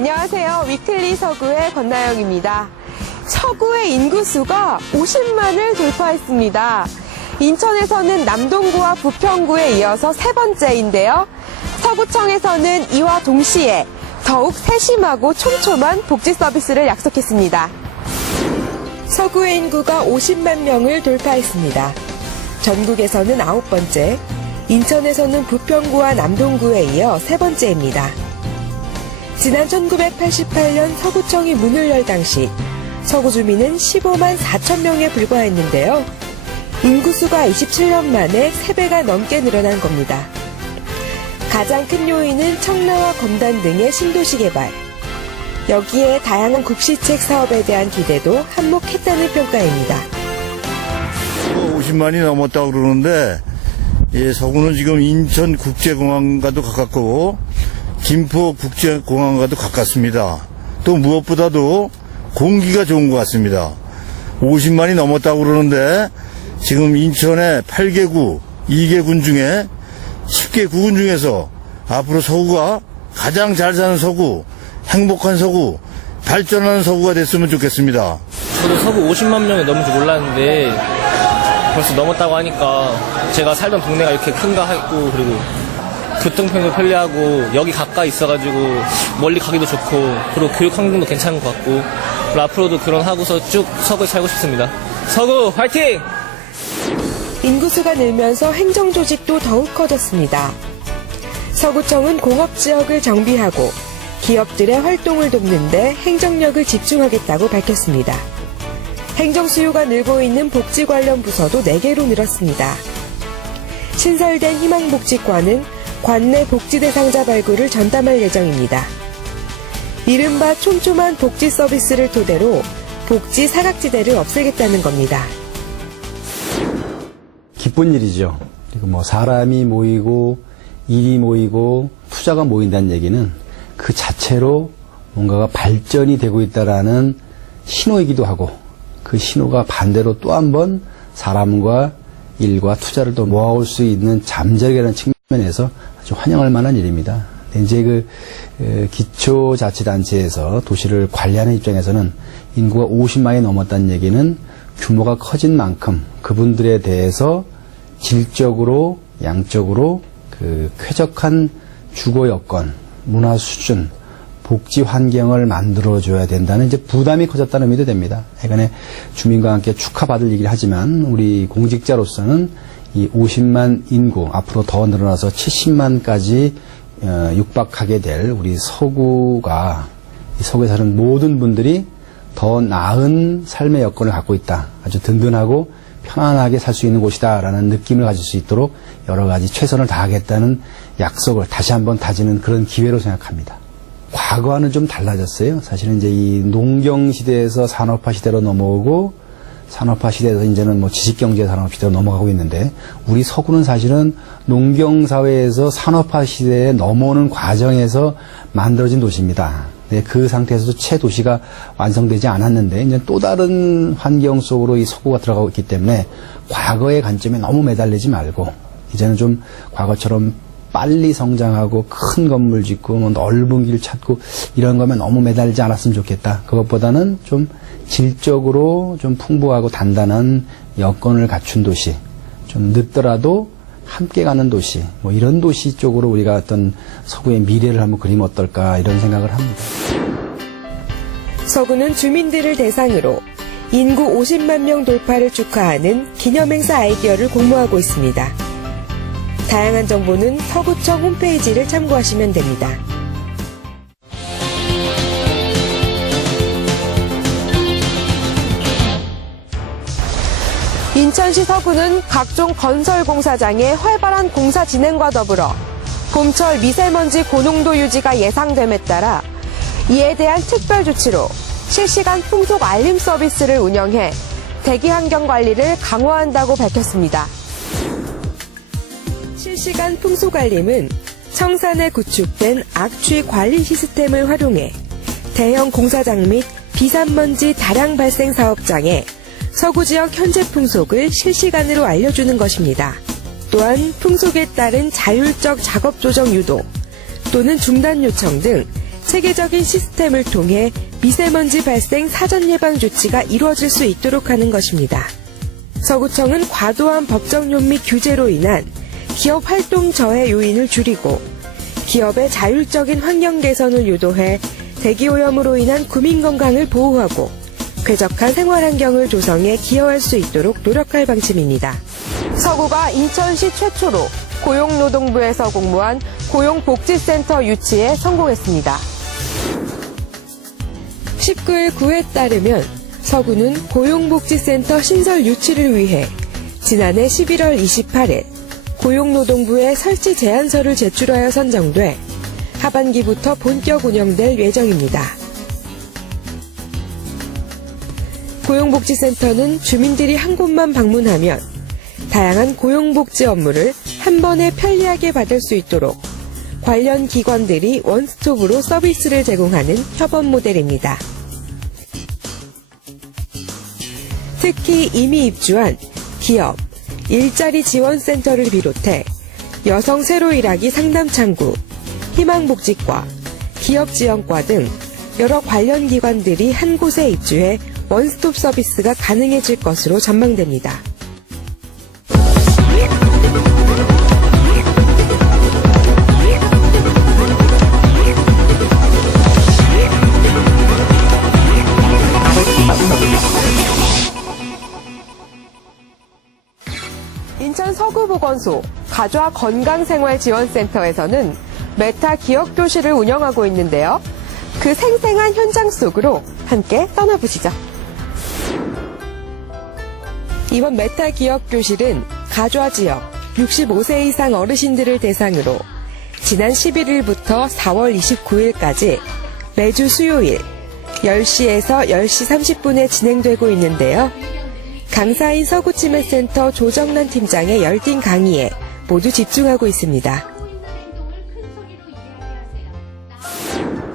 안녕하세요. 위클리 서구의 권나영입니다. 서구의 인구수가 50만을 돌파했습니다. 인천에서는 남동구와 부평구에 이어서 세 번째인데요. 서구청에서는 이와 동시에 더욱 세심하고 촘촘한 복지 서비스를 약속했습니다. 서구의 인구가 50만 명을 돌파했습니다. 전국에서는 9번째, 인천에서는 부평구와 남동구에 이어 세 번째입니다. 지난 1988년 서구청이 문을 열 당시 서구 주민은 15만 4천 명에 불과했는데요. 인구수가 27년 만에 3배가 넘게 늘어난 겁니다. 가장 큰 요인은 청라와 검단 등의 신도시 개발. 여기에 다양한 국시책 사업에 대한 기대도 한몫했다는 평가입니다. 50만이 넘었다고 그러는데 서구는 지금 인천국제공항과도 가깝고 김포국제공항과도 가깝습니다. 또 무엇보다도 공기가 좋은 것 같습니다. 50만이 넘었다고 그러는데 지금 인천의 8개 구, 2개 군 중에 10개 구군 중에서 앞으로 서구가 가장 잘 사는 서구, 행복한 서구, 발전하는 서구가 됐으면 좋겠습니다. 저도 서구 50만 명이 넘는지 몰랐는데 벌써 넘었다고 하니까 제가 살던 동네가 이렇게 큰가 했고, 그리고 교통편도 편리하고 여기 가까이 있어가지고 멀리 가기도 좋고, 그리고 교육 환경도 괜찮은 것 같고, 그리고 앞으로도 결혼하고서 쭉 서구에 살고 싶습니다. 서구 화이팅! 인구수가 늘면서 행정조직도 더욱 커졌습니다. 서구청은 공업지역을 정비하고 기업들의 활동을 돕는 데 행정력을 집중하겠다고 밝혔습니다. 행정수요가 늘고 있는 복지 관련 부서도 4개로 늘었습니다. 신설된 희망복지과는 관내 복지 대상자 발굴을 전담할 예정입니다. 이른바 촘촘한 복지 서비스를 토대로 복지 사각지대를 없애겠다는 겁니다. 기쁜 일이죠. 그리고 사람이 모이고 일이 모이고 투자가 모인다는 얘기는 그 자체로 뭔가가 발전이 되고 있다라는 신호이기도 하고, 그 신호가 반대로 또 한 번 사람과 일과 투자를 또 모아올 수 있는 잠재력이라는 측면에서 아주 환영할 만한 일입니다. 이제 기초자치단체에서 도시를 관리하는 입장에서는 인구가 50만이 넘었다는 얘기는 규모가 커진 만큼 그분들에 대해서 질적으로, 양적으로 쾌적한 주거 여건, 문화 수준, 복지 환경을 만들어줘야 된다는 이제 부담이 커졌다는 의미도 됩니다. 그러니까 주민과 함께 축하받을 일이긴 하지만 우리 공직자로서는 이 50만 인구 앞으로 더 늘어나서 70만까지 육박하게 될 우리 서구가, 이 서구에 사는 모든 분들이 더 나은 삶의 여건을 갖고 있다. 아주 든든하고 편안하게 살 수 있는 곳이다라는 느낌을 가질 수 있도록 여러 가지 최선을 다하겠다는 약속을 다시 한번 다지는 그런 기회로 생각합니다. 과거와는 좀 달라졌어요. 사실은 이제 이 농경 시대에서 산업화 시대로 넘어오고, 산업화 시대에서 이제는 지식경제 산업 시대로 넘어가고 있는데, 우리 서구는 사실은 농경 사회에서 산업화 시대에 넘어오는 과정에서 만들어진 도시입니다. 그 상태에서도 채 도시가 완성되지 않았는데, 이제 또 다른 환경 속으로 이 서구가 들어가고 있기 때문에 과거의 관점에 너무 매달리지 말고, 이제는 좀 과거처럼 빨리 성장하고 큰 건물 짓고 넓은 길 찾고 이런 거면 너무 매달리지 않았으면 좋겠다. 그것보다는 좀 질적으로 좀 풍부하고 단단한 여건을 갖춘 도시, 좀 늦더라도 함께 가는 도시, 이런 도시 쪽으로 우리가 어떤 서구의 미래를 한번 그리면 어떨까, 이런 생각을 합니다. 서구는 주민들을 대상으로 인구 50만 명 돌파를 축하하는 기념행사 아이디어를 공모하고 있습니다. 다양한 정보는 서구청 홈페이지를 참고하시면 됩니다. 인천시 서구는 각종 건설 공사장의 활발한 공사 진행과 더불어 봄철 미세먼지 고농도 유지가 예상됨에 따라 이에 대한 특별 조치로 실시간 풍속 알림 서비스를 운영해 대기 환경 관리를 강화한다고 밝혔습니다. 실시간 풍속 알림은 청산에 구축된 악취 관리 시스템을 활용해 대형 공사장 및 비산먼지 다량 발생 사업장에 서구 지역 현재 풍속을 실시간으로 알려주는 것입니다. 또한 풍속에 따른 자율적 작업 조정 유도 또는 중단 요청 등 체계적인 시스템을 통해 미세먼지 발생 사전 예방 조치가 이루어질 수 있도록 하는 것입니다. 서구청은 과도한 법정용 및 규제로 인한 기업 활동 저해 요인을 줄이고 기업의 자율적인 환경 개선을 유도해 대기오염으로 인한 국민 건강을 보호하고 쾌적한 생활 환경을 조성해 기여할 수 있도록 노력할 방침입니다. 서구가 인천시 최초로 고용노동부에서 공모한 고용복지센터 유치에 성공했습니다. 19일 구에 따르면 서구는 고용복지센터 신설 유치를 위해 지난해 11월 28일 고용노동부에 설치 제안서를 제출하여 선정돼 하반기부터 본격 운영될 예정입니다. 고용복지센터는 주민들이 한 곳만 방문하면 다양한 고용복지 업무를 한 번에 편리하게 받을 수 있도록 관련 기관들이 원스톱으로 서비스를 제공하는 협업 모델입니다. 특히 이미 입주한 기업, 일자리 지원센터를 비롯해 여성 새로 일하기 상담창구, 희망복지과, 기업지원과 등 여러 관련 기관들이 한 곳에 입주해 원스톱 서비스가 가능해질 것으로 전망됩니다. 인천 서구보건소 가좌 건강생활지원센터에서는 메타 기억교실을 운영하고 있는데요. 그 생생한 현장 속으로 함께 떠나보시죠. 이번 메타 기억교실은 가좌 지역 65세 이상 어르신들을 대상으로 지난 11일부터 4월 29일까지 매주 수요일 10시에서 10시 30분에 진행되고 있는데요. 강사인 서구치매센터 조정란 팀장의 열띤 강의에 모두 집중하고 있습니다.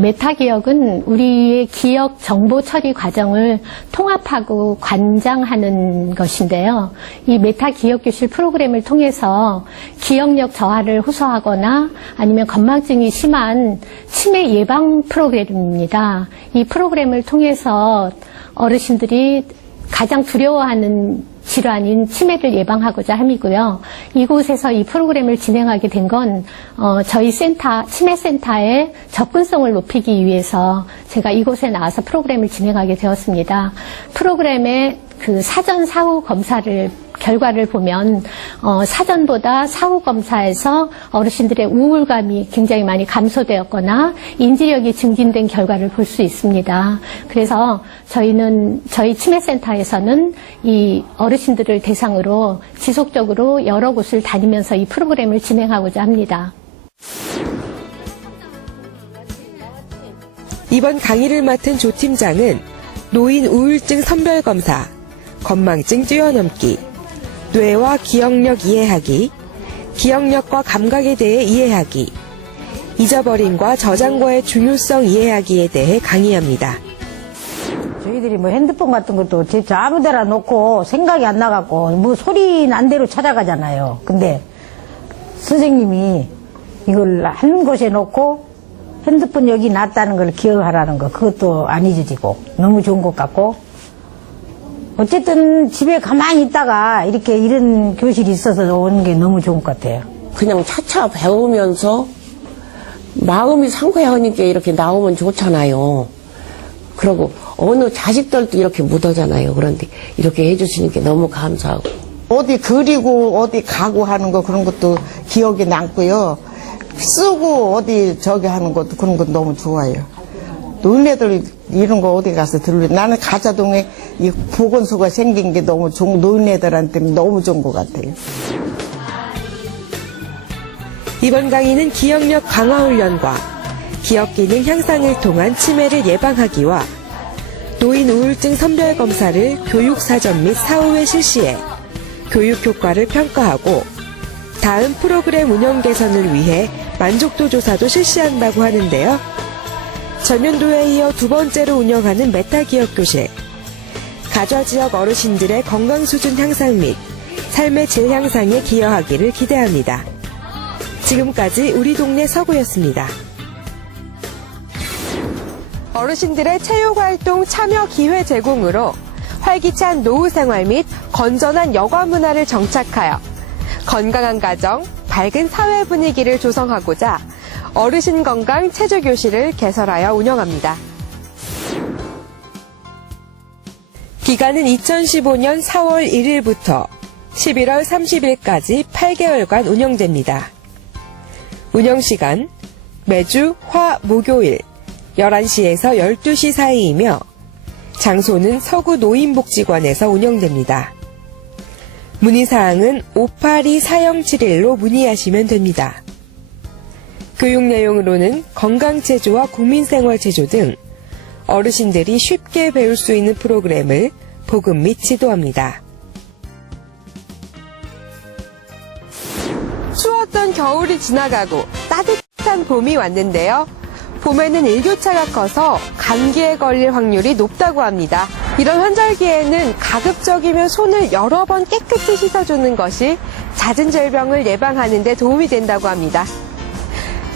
메타기억은 우리의 기억 정보 처리 과정을 통합하고 관장하는 것인데요. 이 메타기억교실 프로그램을 통해서 기억력 저하를 호소하거나 아니면 건망증이 심한 치매 예방 프로그램입니다. 이 프로그램을 통해서 어르신들이 가장 두려워하는 질환인 치매를 예방하고자 함이고요. 이곳에서 이 프로그램을 진행하게 된 건 저희 치매센터의 접근성을 높이기 위해서 제가 이곳에 나와서 프로그램을 진행하게 되었습니다. 프로그램의 그 사전 사후 결과를 보면 사전보다 사후 검사에서 어르신들의 우울감이 굉장히 많이 감소되었거나 인지력이 증진된 결과를 볼 수 있습니다. 그래서 저희 치매센터에서는 이 어르신들을 대상으로 지속적으로 여러 곳을 다니면서 이 프로그램을 진행하고자 합니다. 이번 강의를 맡은 조 팀장은 노인 우울증 선별검사, 건망증 뛰어넘기, 뇌와 기억력 이해하기, 기억력과 감각에 대해 이해하기, 잊어버림과 저장고의 중요성 이해하기에 대해 강의합니다. 저희들이 뭐 핸드폰 같은 것도 진짜 아무 데나 놓고 생각이 안 나갖고 뭐 소리 난 대로 찾아가잖아요. 근데 선생님이 이걸 한 곳에 놓고 핸드폰 여기 놨다는 걸 기억하라는 거 그것도 안 잊어지고 너무 좋은 것 같고 어쨌든 집에 가만히 있다가 이렇게 이런 교실이 있어서 오는 게 너무 좋은 것 같아요. 그냥 차차 배우면서 마음이 상쾌하니까 이렇게 나오면 좋잖아요. 그리고 어느 자식들도 이렇게 묻어잖아요. 그런데 이렇게 해주시니까 너무 감사하고. 어디 그리고 어디 가고 하는 거 그런 것도 기억에 남고요. 쓰고 어디 저기 하는 것도 그런 것도 너무 좋아요. 노인네들 이런 거 어디 가서 들으려 나는 가자동에 이 보건소가 생긴 게 너무 좋은 노인네들한테는 너무 좋은 것 같아요. 이번 강의는 기억력 강화 훈련과 기억 기능 향상을 통한 치매를 예방하기와 노인 우울증 선별 검사를 교육 사전 및 사후에 실시해 교육 효과를 평가하고 다음 프로그램 운영 개선을 위해 만족도 조사도 실시한다고 하는데요. 전년도에 이어 두 번째로 운영하는 메타 기억교실. 가좌 지역 어르신들의 건강 수준 향상 및 삶의 질 향상에 기여하기를 기대합니다. 지금까지 우리 동네 서구였습니다. 어르신들의 체육활동 참여 기회 제공으로 활기찬 노후 생활 및 건전한 여가 문화를 정착하여 건강한 가정, 밝은 사회 분위기를 조성하고자 어르신 건강 체조교실을 개설하여 운영합니다. 기간은 2015년 4월 1일부터 11월 30일까지 8개월간 운영됩니다. 운영시간 매주 화, 목요일 11시에서 12시 사이이며 장소는 서구 노인복지관에서 운영됩니다. 문의사항은 582-4071로 문의하시면 됩니다. 교육 내용으로는 건강체조와 국민생활체조 등 어르신들이 쉽게 배울 수 있는 프로그램을 보급 및 지도합니다. 추웠던 겨울이 지나가고 따뜻한 봄이 왔는데요. 봄에는 일교차가 커서 감기에 걸릴 확률이 높다고 합니다. 이런 환절기에는 가급적이면 손을 여러 번 깨끗이 씻어주는 것이 잦은 질병을 예방하는 데 도움이 된다고 합니다.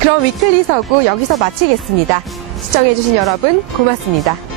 그럼 위클리 서구 여기서 마치겠습니다. 시청해주신 여러분 고맙습니다.